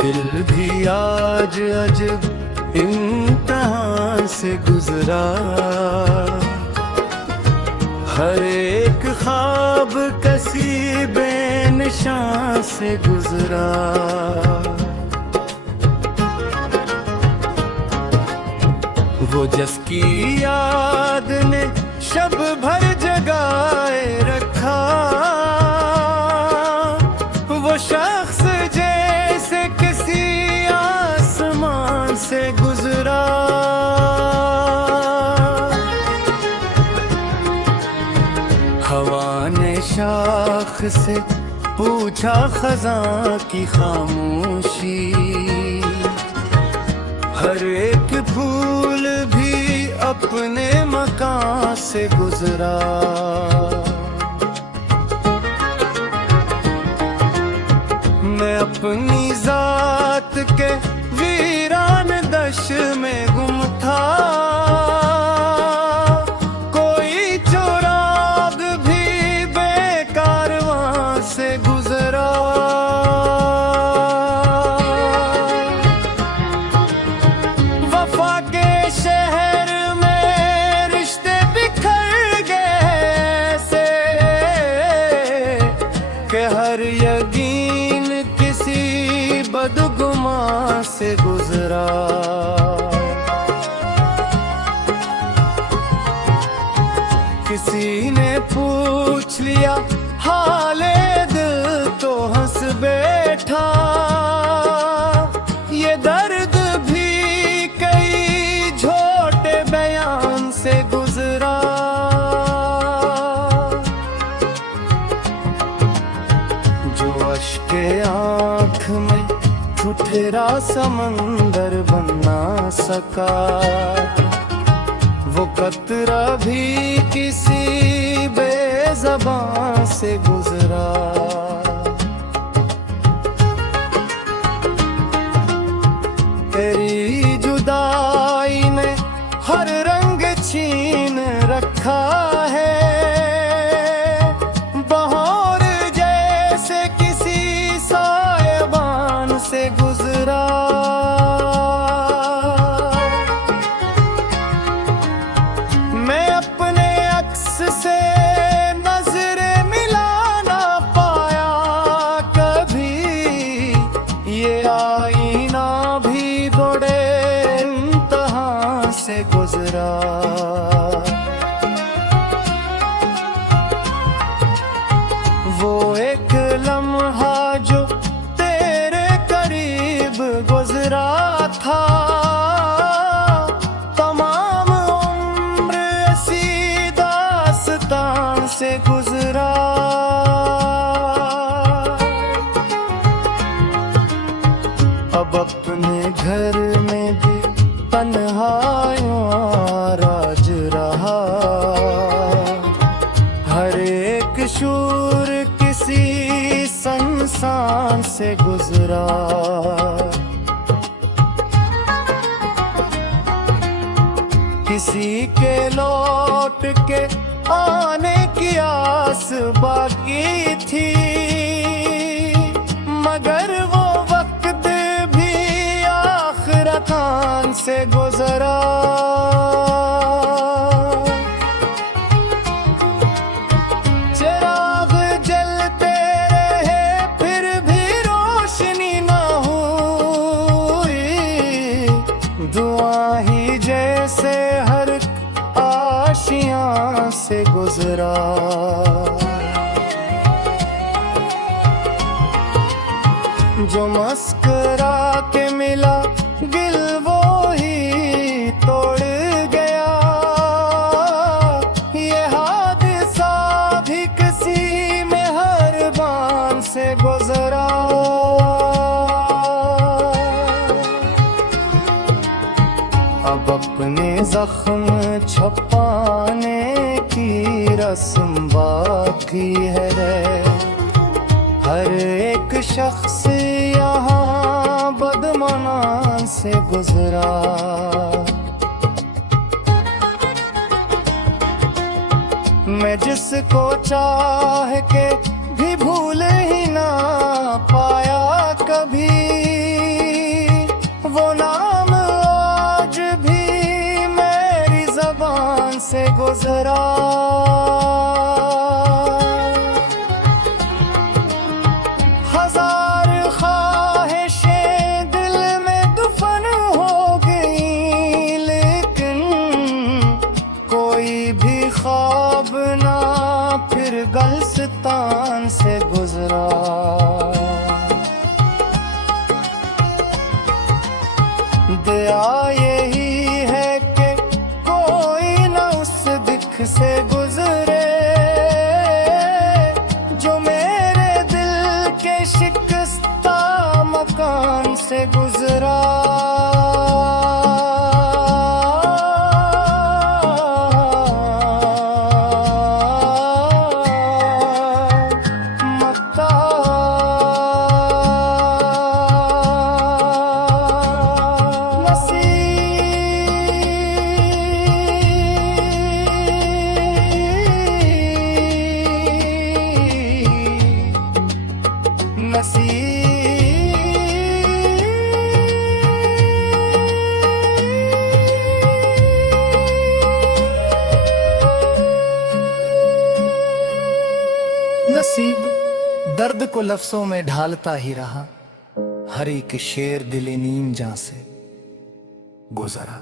दिल भी आज अजब इम्तिहान से गुजरा। हर एक ख्वाब कसी बेनिशान से गुजरा। वो जिसकी याद ने शब भर जगाए रखा, वो शख्स जैसे किसी आसमान से गुजरा। हवा ने शाख से पूछा खज़ां की खामोशी, हर एक फूल भी अपने मकान से गुजरा। मैं अपनी जात के वीरान दश में गुम था, कोई चुराग भी बेकारवां से गुजरा। वफा के शहर में रिश्ते बिखर गए से कि हर यकीन किसी बदगुमां से गुजरा। किसी ने पूछ लिया हाले दिल तो हंस बैठा, ये दर्द भी कई झोटे बयान से गुजरा। जो अश्के आँख में ठुठरा समंदर बन ना सका, वो कतरा भी किसी बेज़बान से गुजरा। तेरी जुदाई ने हर रंग छीन रखा है, बहार जैसे किसी सायबान से गुजरा। मैं अपने अक्स से नजरें मिला ना पाया कभी, ये आईना भी बड़े इम्तिहान से गुजरा। वो एक लम्हा जो तेरे करीब गुजरा था, तमाम उम्र ऐसी दास्तान से गुजरा। अब अपने घर में भी तन्हाइयों राज रहा, हर एक शूर किसी संसान से गुजरा। किसी के लौट के आने की आस बाकी थी, मगर वो वक्त भी आखिरतान से गुजरा। चिराग जलते रहे फिर भी रोशनी ना हुई, धुआं ही जैसे हर आशियां से गुजरा। जो मस्करा के मिला दिल वो ही तोड़ गया, ये हादसा भी किसी मेहरबान से गुजरा। अब अपने जख्म छपाने की रस्म बाकी है, हर एक शख्स यहाँ बदमना से गुजरा। मैं जिसको चाह के भी भूल ही ना पाया कभी, से गुजरा। हजार ख्वाहिशें दिल में दुफन हो गई, लेकिन कोई भी ख्वाब ना फिर गुलिस्तान से गुजरा। दया यही है कि कोई न उस दिख से गुजरे, जो मेरे दिल के शिकस्ता मकान से गुजरा। नसीब दर्द को लफ्जों में ढालता ही रहा, हर एक शेर दिले नीम जां से गुजरा।